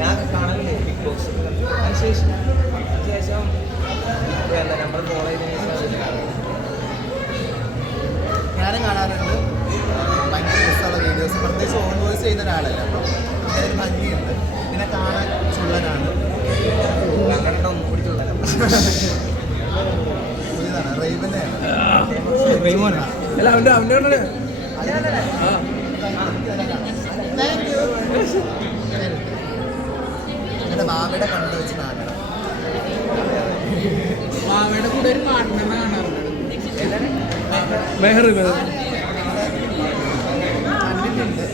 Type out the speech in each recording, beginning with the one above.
ഞാൻ കാണലില്ലേ big box അതിനുശേഷം നമ്മൾ ഫോളോ ചെയ്തതിന് ഞാനും കാണാറുണ്ട്. ഭയങ്കര രസമുള്ള വീഡിയോസ്, പ്രത്യേകിച്ച് ഓൺ വോയിസ് ചെയ്യുന്ന ഒരാളല്ല, അപ്പം അങ്ങനെ ഒരു ഭംഗിയുണ്ട്. പിന്നെ കാണാൻ ചുള്ളനാണ്. അങ്ങനെ ഒന്നും കൂടി ചുള്ളനാണ്. പുതിയതാണ്, റെയ്വനെയാണ്. അങ്ങനെ മാവയുടെ കണ്ടു വെച്ച് നാടണം. മാവയുടെ കൂടെ ഒരു പാർട്ട്ണറിനെ കാണാറുണ്ട്. കണ്ടിട്ടുണ്ട്.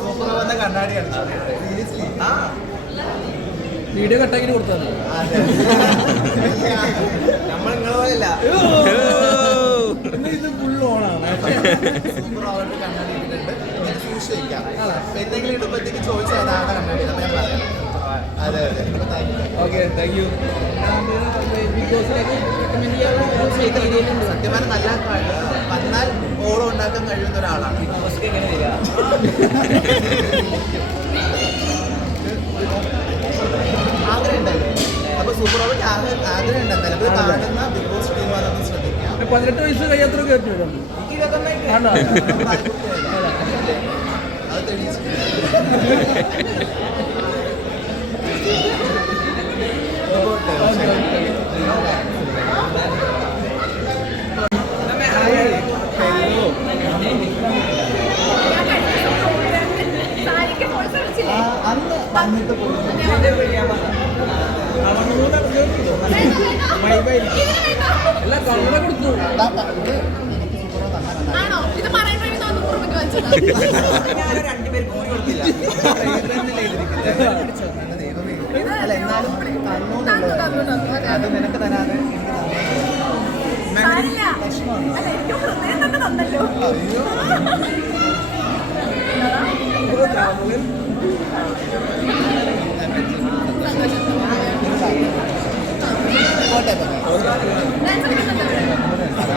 സൂപ്പർ വന്ന കണ്ണാടിയാണ് സീരിയസ്ലി. വീഡിയോ കട്ടാക്കി കൊടുത്തത് നമ്മൾ നിങ്ങളെ പോലെയല്ല. ഇത് ഫുൾ ഓണാണ്. സൂപ്പർ ആയിട്ട് കണ്ണാടി ഇട്ടിട്ടുണ്ട്. ഇങ്ങനെ സൂക്ഷിച്ച് വയ്ക്കാം. എന്തെങ്കിലും ഇടുമ്പോഴത്തേക്ക് ചോദിച്ചാൽ അതാണ് കണ്ണാടി. അപ്പം ഞാൻ പറയാം. അതെ അതെ. Okay, thank you. ബിഗ് ബോസിലേക്ക് റെക്കമെൻഡ് ചെയ്യാൻ സത്യമാണ് നല്ല വന്നാൽ ഓളം ഉണ്ടാക്കാൻ കഴിയുന്ന ഒരാളാണ്. ബിഗ് ബോസ് എങ്ങനെ വരിക? ആഗ്രഹം ഉണ്ടല്ലോ. അപ്പൊ സൂപ്പർ ഓവർക്ക് ആഗ്രഹം ഉണ്ടെന്നല്ലോ. അപ്പൊ കാണുന്ന ബിഗ് ബോസ് ടീം അതൊന്നും ശ്രദ്ധിക്കാം. 18 വയസ്സ് കഴിയാത്ര കേട്ടു. അത് തെളിയിച്ചു. അന്ന് വന്നിട്ട് എല്ലാം കണ്ണട കൊടുത്തു. രണ്ടുപേർക്ക് കൂടി കൊടുത്തില്ല. അല്ല എന്നാലും അത് നിനക്ക് തരാതെ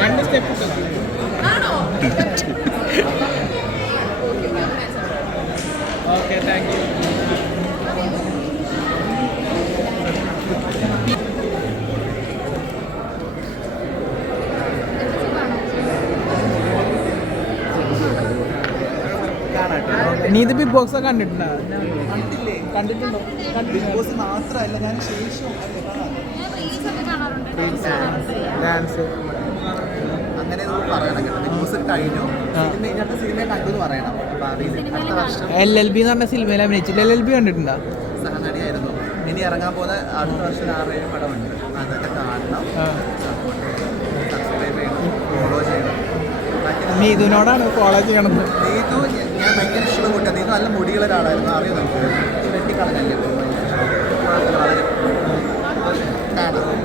രണ്ട് സ്റ്റെപ്പ് ഓക്കെ, താങ്ക് യു. നീ ഇത് ബിഗ് ബോക്സ് കണ്ടിട്ടുണ്ടോ? കണ്ടിട്ടുണ്ടോ? ബിഗ് ബോസ് മാത്രമല്ല ഞാൻ ശേഷം ഡാൻസ് അങ്ങനെ പറയണം കേട്ടോ. ബിഗ് ബോസ് കഴിഞ്ഞു, ഇങ്ങനത്തെ സിനിമ കണ്ടു എന്ന് പറയണം. അടുത്ത വർഷം LLB എന്ന് പറഞ്ഞ സിനിമയിൽ അഭിനയിച്ചില്ല. LLB കണ്ടിട്ടുണ്ടോ? സഹനടിയായിരുന്നു. ഇനി ഇറങ്ങാൻ പോകുന്ന അടുത്ത വർഷം 6-7 പടമുണ്ട്. അതൊക്കെ കാണണം, സബ്സ്ക്രൈബ് ചെയ്യണം, ഫോളോ ചെയ്യണം. നീതുവിനോടാണ് ഫോളോ ചെയ്യണത്. നീതു ഞാൻ ഭയങ്കര ഇഷ്ടമുള്ള കൂട്ടാണ്. നീതു നല്ല മുടിയുള്ള ഒരാളായിരുന്നു, അറിയാം നമുക്ക്. വെട്ടിക്കളഞ്ഞല്ലേ. കാണാം.